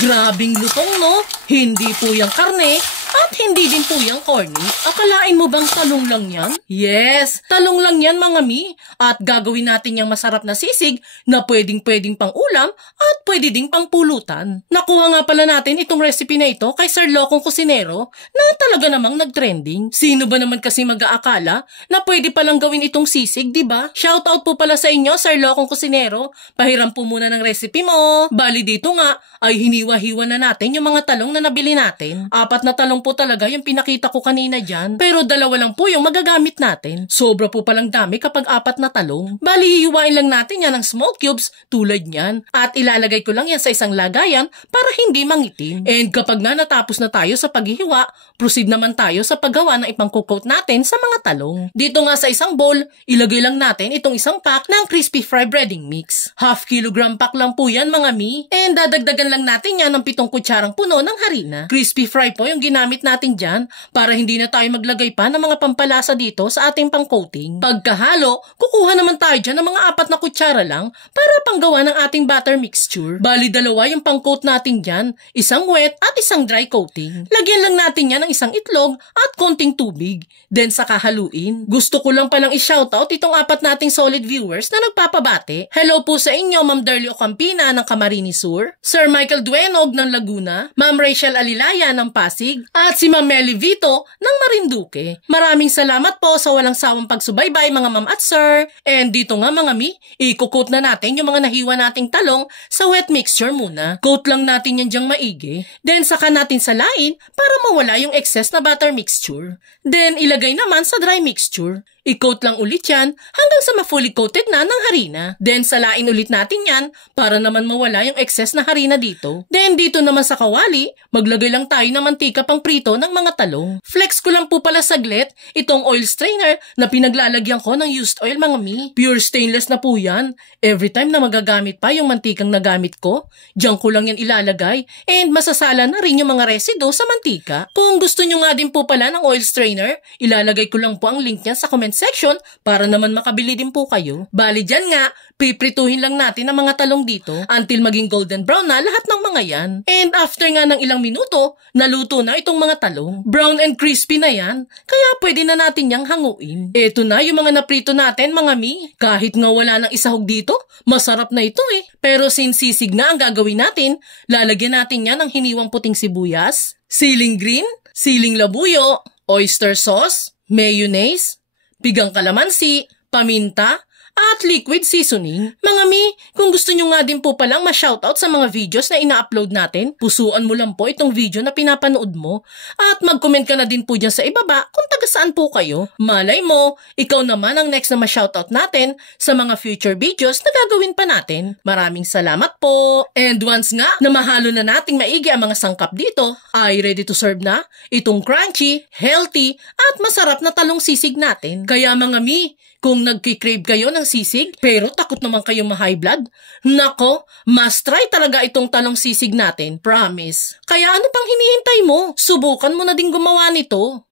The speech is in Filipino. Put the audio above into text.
Grabing lutong, no? Hindi po yung karne at hindi din po yung corny. Akalain mo bang talong lang yan? Yes, talong lang yan mga mi. At gagawin natin yung masarap na sisig na pwedeng pang ulam at pwede ding pang pulutan. Nakuha nga pala natin itong recipe na ito kay Sir Lokong Kusinero na talaga namang nag-trending. Sino ba naman kasi mag-aakala na pwede palang gawin itong sisig, diba? Shoutout po pala sa inyo, Sir Lokong Kusinero. Pahiram po muna ng recipe mo. Bali dito nga ay hiniwa-hiwa na natin yung mga talong na nabili natin. 4 na talong po talaga yung pinakita ko kanina dyan. Pero 2 lang po yung magagamit natin. Sobra po palang dami kapag 4 na talong. Bali, hihiwain lang natin yan ng small cubes tulad nyan. At ilalagay ko lang yan sa isang lagayan para hindi mangitim. And kapag na natapos na tayo sa paghihiwa, proceed naman tayo sa paggawa ng ipang-coat natin sa mga talong. Dito nga sa isang bowl, ilagay lang natin itong isang pack ng crispy fry breading mix. 1/2 kilogram pack lang po yan mga mi. And dadagdagan lang natin yan ng 7 kutsarang puno ng harina. Crispy fry po yung ginamit natin dyan para hindi na tayo maglagay pa ng mga pampalasa dito sa ating pang-coating. Pagkahalo, kukuha naman tayo dyan ng mga 4 na kutsara lang para panggawa ng ating batter mixture. Bali 2 yung pang-coat natin dyan, isang wet at isang dry coating. Lagyan lang natin yan ng isang itlog at konting tubig. Then saka haluin. Gusto ko lang palang i-shoutout itong 4 nating solid viewers na nagpapabate. Hello po sa inyo, Ma'am Darly Ocampina ng Camarines Sur, Sir Michael Duenog ng Laguna, Ma'am Rachel Alilaya ng Pasig, at si Ma'am Melly Vito ng Marinduque. Maraming salamat po sa walang sawang pagsubaybay mga ma'am at sir. And dito nga mga mi, i-coat na natin yung mga nahiwa nating talong sa wet mixture muna. Coat lang natin yan dyang maigi. Then saka natin salain para mawala yung excess na batter mixture. Then ilagay naman sa dry mixture. I-coat lang ulit yan hanggang sa ma-fully coated na ng harina. Then salain ulit natin yan para naman mawala yung excess na harina dito. Then dito naman sa kawali, maglagay lang tayo ng mantika pang prito ng mga talong. Flex ko lang po pala saglit itong oil strainer na pinaglalagyan ko ng used oil mga mi. Pure stainless na po yan. Every time na magagamit pa yung mantikang nagamit ko, diyan ko lang yan ilalagay and masasala na rin yung mga resido sa mantika. Kung gusto nyo nga din po pala ng oil strainer, ilalagay ko lang po ang link niya sa comment section para naman makabili din po kayo. Bali dyan nga, piprituhin lang natin ang mga talong dito until maging golden brown na lahat ng mga yan. And after nga ng ilang minuto, naluto na itong mga talong. Brown and crispy na yan, kaya pwede na natin yang hanguin. Eto na yung mga naprito natin mga mi. Kahit nga wala ng isahog dito, masarap na ito eh. Pero since sisig na ang gagawin natin, lalagyan natin yan ng hiniwang puting sibuyas, siling green, siling labuyo, oyster sauce, mayonnaise, pigang kalamansi, paminta, at liquid seasoning. Mga mi, kung gusto nyo nga din po palang ma-shoutout sa mga videos na ina-upload natin, pusuan mo lang po itong video na pinapanood mo at mag-comment ka na din po dyan sa ibaba kung taga saan po kayo. Malay mo, ikaw naman ang next na ma-shoutout natin sa mga future videos na gagawin pa natin. Maraming salamat po! And once nga na mahalo na nating maigi ang mga sangkap dito, ay ready to serve na itong crunchy, healthy, at masarap na talong sisig natin. Kaya mga mi, kung nagkikrave kayo ng sisig, pero takot naman kayong ma-high blood, nako, must try talaga itong talong sisig natin, promise. Kaya ano pang hinihintay mo? Subukan mo na din gumawa nito.